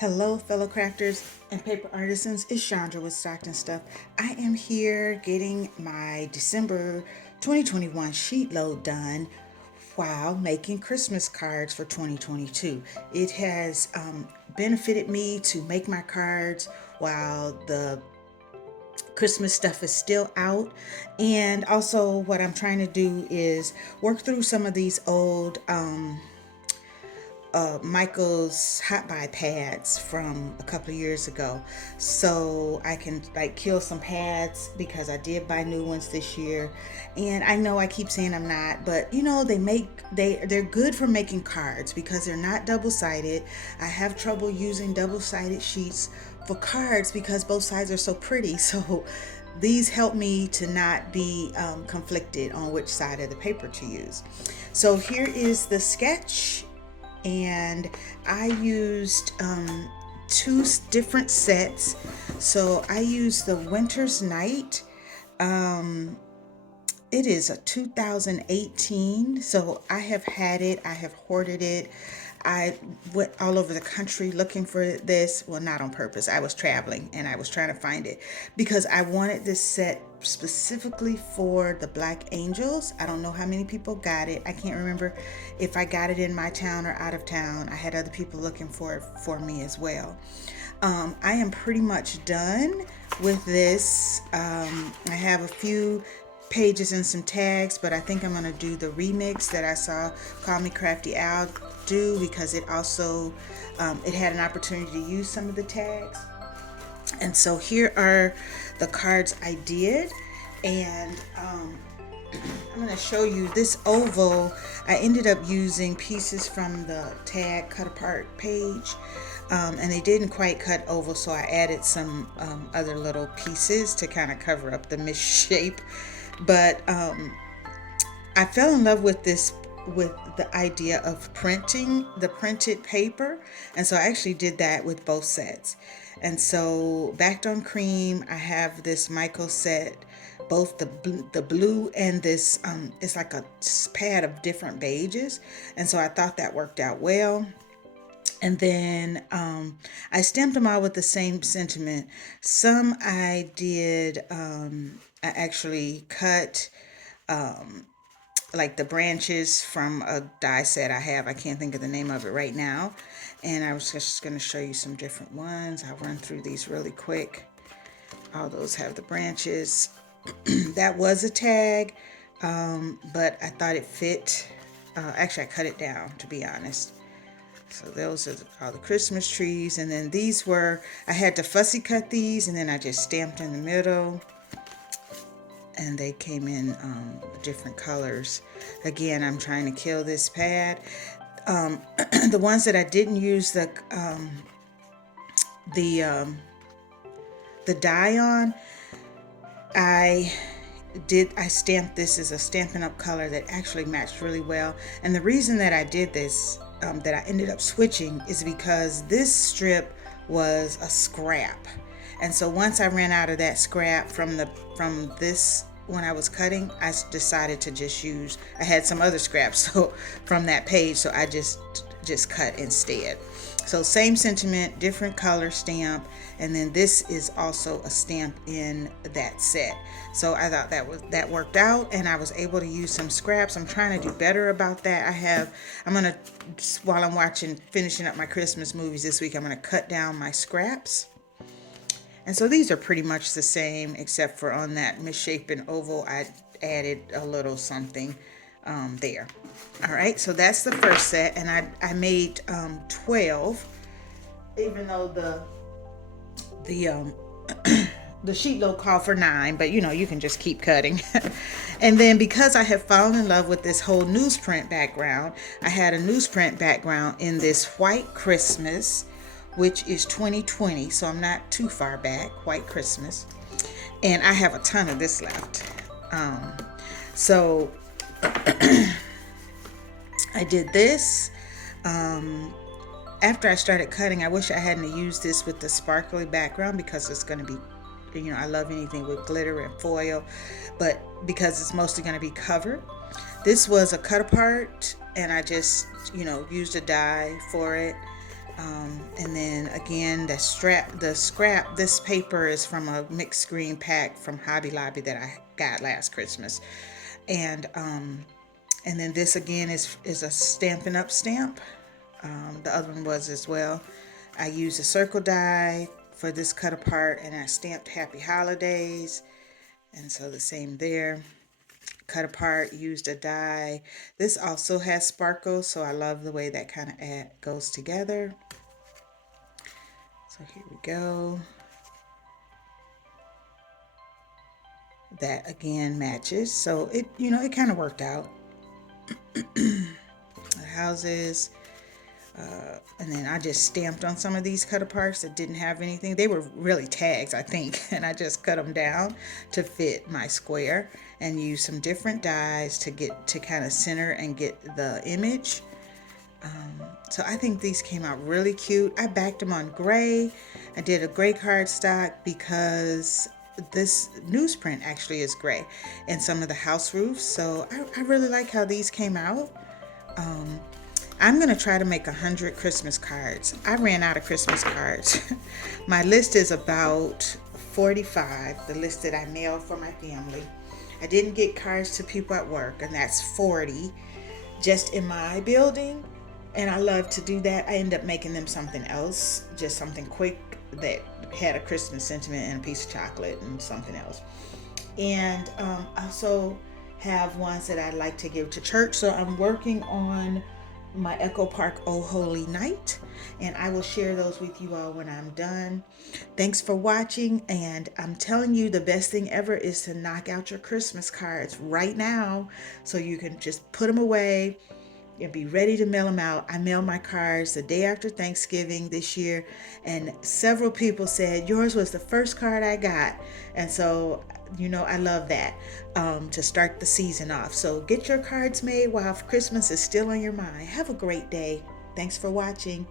Hello, fellow crafters and paper artisans. It's Chandra with Stockton Stuff. I am here getting my December 2021 sheet load done while making Christmas cards for 2022. It has benefited me to make my cards while the Christmas stuff is still out. And also, what I'm trying to do is work through some of these old Michael's hot buy pads from a couple of years ago, so I can like kill some pads because I did buy new ones this year. And I know I keep saying I'm not, but they're good for making cards because they're not double sided. I have trouble using double sided sheets for cards because both sides are so pretty. So these help me to not be conflicted on which side of the paper to use. So here is the sketch, and I used different sets. So I used the Winter's Night. It is a 2018, so I have had it, I have hoarded it. I went all over the country looking for this. Well, not on purpose. I was traveling and I was trying to find it because I wanted this set specifically for the Black Angels. I don't know how many people got it. I can't remember if I got it in my town or out of town. I had other people looking for it for me as well. I am pretty much done with this. I have a few pages and some tags, but I think I'm going to do the remix that I saw Call Me Crafty Al do because it also it had an opportunity to use some of the tags. And so here are the cards I did, and I'm going to show you this oval. I ended up using pieces from the tag cut apart page, and they didn't quite cut oval, so I added some other little pieces to kind of cover up the misshape. But I fell in love with this, with the idea of printing the printed paper, and so I actually did that with both sets. And so backed on cream, I have this Michael set, both the blue and this it's like a pad of different beiges, and so I thought that worked out well. And then I stamped them all with the same sentiment. Some I did, I actually cut like the branches from a die set I have. I can't think of the name of it right now. And I was just going to show you some different ones. I'll run through these really quick. All those have the branches. That was a tag, but I thought it fit. Actually, I cut it down, to be honest. So those are all the Christmas trees. And then these were, I had to fussy cut these, and then I just stamped in the middle. And they came in different colors. Again, I'm trying to kill this pad. The ones that I didn't use the the dye on, I stamped this as a Stampin' Up! Color that actually matched really well. And the reason that I did this, that I ended up switching, is because this strip was a scrap. And so once I ran out of that scrap from this when I was cutting, I decided to just use, I had some other scraps so from that page, so I just cut instead. So same sentiment, different color stamp, and then this is also a stamp in that set. So I thought that worked out, and I was able to use some scraps. I'm trying to do better about that. I'm gonna, while I'm finishing up my Christmas movies this week, I'm gonna cut down my scraps. And so these are pretty much the same, except for on that misshapen oval, I added a little something there. All right, so that's the first set, and I made 12, even though the the sheet load called for 9, but you can just keep cutting. And then because I have fallen in love with this whole newsprint background, I had a newsprint background in this White Christmas, which is 2020, so I'm not too far back. White Christmas, and I have a ton of this left. So I did this. After I started cutting, I wish I hadn't used this with the sparkly background because it's going to be, I love anything with glitter and foil, but because it's mostly going to be covered. This was a cut apart, and I just, used a die for it. And then again, the scrap, this paper is from a mixed green pack from Hobby Lobby that I got last Christmas. And then this again is a Stampin' Up! Stamp. The other one was as well. I used a circle die for this cut apart, and I stamped Happy Holidays. And so the same there. Cut apart, used a die. This also has sparkles, so I love the way that kind of goes together. So here we go. That again matches. So it kind of worked out. The houses. And then I just stamped on some of these cut aparts that didn't have anything. They were really tags, I think, and I just cut them down to fit my square and used some different dies to get to kind of center and get the image. So I think these came out really cute. I backed them on gray. I did a gray cardstock because this newsprint actually is gray and some of the house roofs. So I really like how these came out. I'm going to try to make 100 Christmas cards. I ran out of Christmas cards. My list is about 45, the list that I mailed for my family. I didn't get cards to people at work, and that's 40 just in my building. And I love to do that. I end up making them something else, just something quick that had a Christmas sentiment and a piece of chocolate and something else. And I also have ones that I like to give to church. So I'm working on my Echo Park Oh Holy Night, and I will share those with you all when I'm done. Thanks for watching, and I'm telling you, the best thing ever is to knock out your Christmas cards right now so you can just put them away and be ready to mail them out. I mailed my cards the day after Thanksgiving this year, and several people said yours was the first card I got. And so I love that, to start the season off. So get your cards made while Christmas is still on your mind. Have a great day. Thanks for watching.